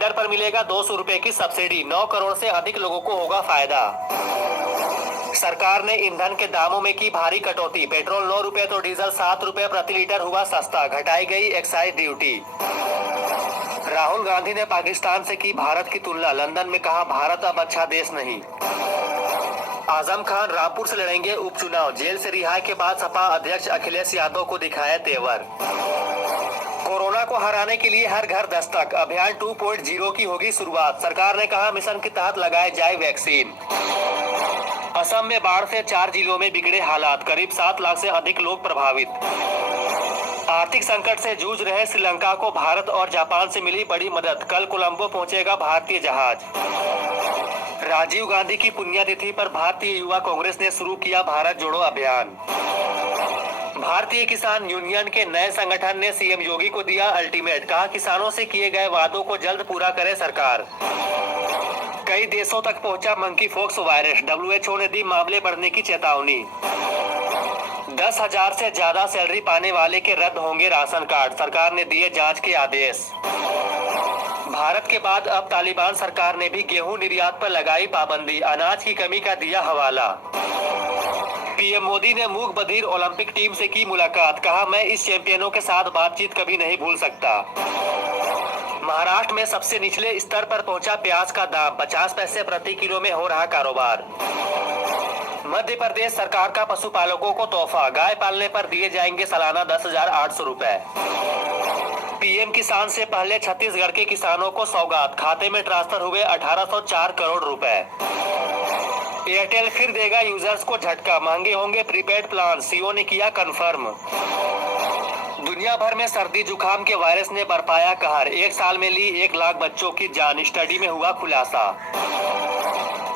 Cylinder पर मिलेगा 200 रुपए की सब्सिडी। 9 करोड़ से अधिक लोगों को होगा फायदा। सरकार ने ईंधन के दामों में की भारी कटौती। पेट्रोल 9 रुपए तो डीजल 7 रुपए प्रति लीटर हुआ सस्ता। घटाई गई एक्साइज ड्यूटी। राहुल गांधी ने पाकिस्तान से की भारत की तुलना। लंदन में कहा भारत अब अच्छा देश नहीं। आजम खान रामपुर से लड़ेंगे उपचुनाव। जेल से रिहाई के बाद सपा अध्यक्ष अखिलेश यादव को दिखाया तेवर। कोरोना को हराने के लिए हर घर दस्तक अभियान 2.0 की होगी शुरुआत। सरकार ने कहा मिशन के तहत लगाए जाए वैक्सीन। असम में बाढ़ से 4 जिलों में बिगड़े हालात। करीब 7 लाख से अधिक लोग प्रभावित। आर्थिक संकट से जूझ रहे श्रीलंका को भारत और जापान से मिली बड़ी मदद। कल कोलंबो पहुंचेगा भारतीय जहाज। राजीव गांधी की पुण्यतिथि पर भारतीय युवा कांग्रेस ने शुरू किया भारत जोड़ो अभियान। भारतीय किसान यूनियन के नए संगठन ने सीएम योगी को दिया अल्टीमेट। कहा किसानों से किए गए वादों को जल्द पूरा करे सरकार। कई देशों तक पहुंचा मंकी पॉक्स वायरस। डब्ल्यूएचओ ने दी मामले बढ़ने की चेतावनी। 10,000 से ज्यादा सैलरी पाने वाले के रद्द होंगे राशन कार्ड। सरकार ने दिए जांच के आदेश। भारत के बाद अब तालिबान सरकार ने भी गेहूं निर्यात पर लगाई पाबंदी। अनाज की कमी का दिया हवाला। पीएम मोदी ने मूक बधिर ओलंपिक टीम से की मुलाकात। कहा मैं इस चैंपियनों के साथ बातचीत कभी नहीं भूल सकता। महाराष्ट्र में सबसे निचले स्तर पर पहुंचा प्याज का दाम। 50 पैसे प्रति किलो में हो रहा कारोबार। मध्य प्रदेश सरकार का पशुपालकों को तोहफा। गाय पालने पर दिए जाएंगे सालाना 10,800 रुपए। पीएम किसान से पहले छत्तीसगढ़ के किसानों को सौगात। खाते में ट्रांसफर हुए 1804 करोड़ रुपए। एयरटेल फिर देगा यूजर्स को झटका। महंगे होंगे प्रीपेड प्लान। सीओ ने किया कंफर्म। दुनिया भर में सर्दी जुकाम के वायरस ने बरपाया कहर। 1 साल में ली 1 लाख बच्चों की जान। स्टडी में हुआ खुलासा।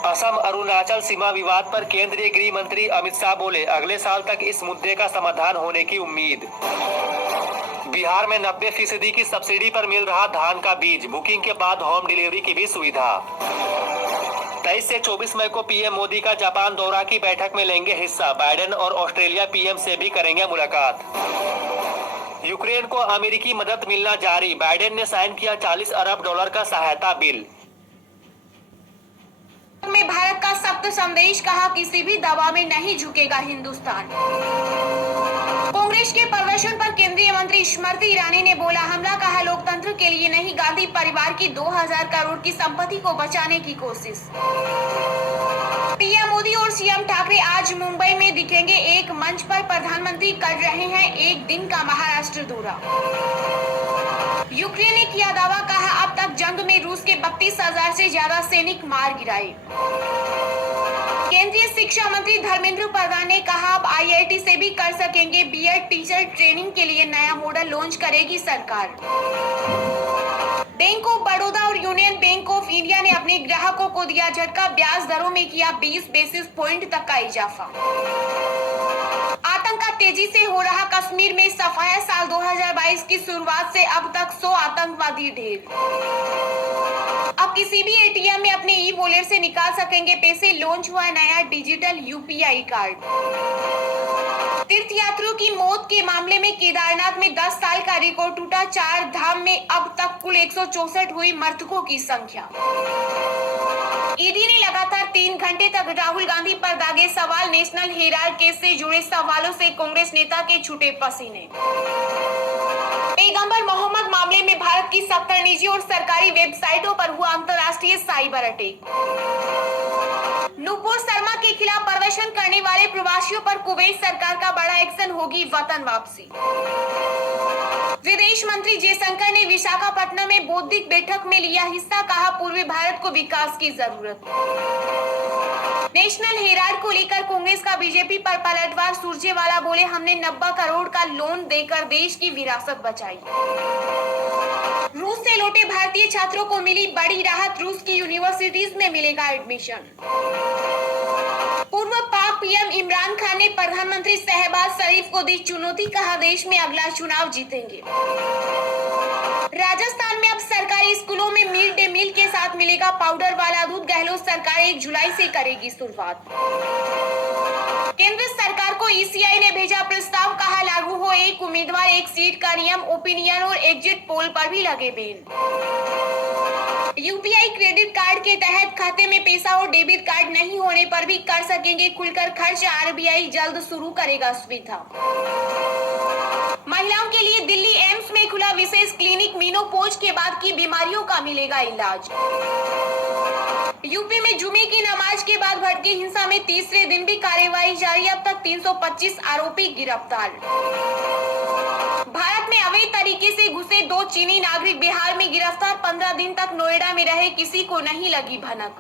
असम अरुणाचल सीमा विवाद पर केंद्रीय गृह मंत्री अमित शाह बोले अगले साल तक इस मुद्दे का समाधान होने की उम्मीद। बिहार में 90% की सब्सिडी पर मिल रहा धान का बीज। बुकिंग के बाद होम डिलीवरी की भी सुविधा। 23 से 24 मई को पीएम मोदी का जापान दौरा की बैठक में लेंगे हिस्सा। बाइडेन और ऑस्ट्रेलिया पीएम से भी करेंगे मुलाकात। यूक्रेन को अमेरिकी मदद मिलना जारी। बाइडेन ने साइन किया $40 अरब का सहायता बिल। में भारत का सख्त संदेश। कहा किसी भी दबाव में नहीं झुकेगा हिंदुस्तान। कांग्रेस के प्रदर्शन पर केंद्रीय मंत्री स्मृति ईरानी ने बोला हमला। कहा लोकतंत्र के लिए नहीं गांधी परिवार की 2000 करोड़ की संपत्ति को बचाने की कोशिश। पीएम मोदी और सीएम ठाकरे आज मुंबई में दिखेंगे एक मंच पर। प्रधानमंत्री कर रहे हैं 1 दिन का महाराष्ट्र दौरा। यूक्रेन ने किया दावा। कहा अब तक जंग में रूस के 32,000 से ज्यादा सैनिक मार गिराए। केंद्रीय शिक्षा मंत्री धर्मेंद्र प्रधान ने कहा अब आईआईटी से भी कर सकेंगे बीएड टीचर ट्रेनिंग के लिए नया मॉडल लॉन्च करेगी सरकार। बैंक ऑफ बड़ौदा और यूनियन बैंक ऑफ इंडिया ने अपने ग्राहकों को दिया झटका। ब्याज दरों में किया 20 बेसिस पॉइंट तक का इजाफा। आतंक का तेजी से हो रहा कश्मीर में सफाया। साल 2022 की शुरुआत से अब तक 100 आतंकवादी ढेर। अब किसी भी एटीएम में अपने ई वॉलेट से निकाल सकेंगे पैसे। लॉन्च हुआ नया डिजिटल यूपीआई कार्ड। तीर्थयात्रियों की मौत के मामले में केदारनाथ में 10 साल का रिकॉर्ड टूटा। 4 धाम में अब तक कुल 164 हुई मृतकों की संख्या। ईडी ने लगातार 3 घंटे तक राहुल गांधी पर दागे सवाल। नेशनल हेराल्ड केस से जुड़े सवालों से कांग्रेस नेता के छूटे पसीने। पैगंबर मोहम्मद मामले में भारत की 70 निजी और सरकारी वेबसाइटों पर हुआ अंतर्राष्ट्रीय साइबर अटैक। नुपुर शर्मा के खिलाफ प्रदर्शन करने वाले प्रवासियों पर कुवैत सरकार का बड़ा एक्शन। होगी वतन वापसी। विदेश मंत्री जयशंकर ने विशाखापट्टनम में बौद्धिक बैठक में लिया हिस्सा। कहा पूर्वी भारत को विकास की जरूरत। नेशनल हेराल्ड को लेकर कांग्रेस का बीजेपी पर पलटवार। सुरजेवाला बोले हमने 90 करोड़ का लोन देकर देश की विरासत बचाई। रूस से लौटे भारतीय छात्रों को मिली बड़ी राहत। रूस की यूनिवर्सिटीज में मिलेगा एडमिशन। पूर्व पाक पीएम इमरान खान ने प्रधानमंत्री शहबाज शरीफ को दी चुनौती। कहा देश में अगला चुनाव जीतेंगे। राजस्थान में अब सरकारी स्कूलों में मिड डे मील के साथ मिलेगा पाउडर वाला दूध। गहलोत सरकार 1 जुलाई से करेगी शुरुआत। केंद्र सरकार को ईसीआई ने भेजा प्रस्ताव, कहा लागू हो एक उम्मीदवार एक सीट का नियम, ओपिनियन और एग्जिट पोल पर भी लगे बैन। यूपीआई क्रेडिट कार्ड के तहत खाते में पैसा और डेबिट कार्ड नहीं होने पर भी कर सकेंगे खुलकर खर्च, आरबीआई जल्द शुरू करेगा सुविधा। महिलाओं के लिए दिल्ली एम्स में खुला विशेष क्लिनिक, मेनोपॉज के बाद की बीमारियों का मिलेगा इलाज। यूपी में जुमे की नमाज के बाद भड़की हिंसा में तीसरे दिन भी कार्रवाई जारी, अब तक 325 आरोपी गिरफ्तार। भारत में अवैध तरीके से घुसे 2 चीनी नागरिक बिहार में गिरफ्तार, 15 दिन तक नोएडा में रहे, किसी को नहीं लगी भनक।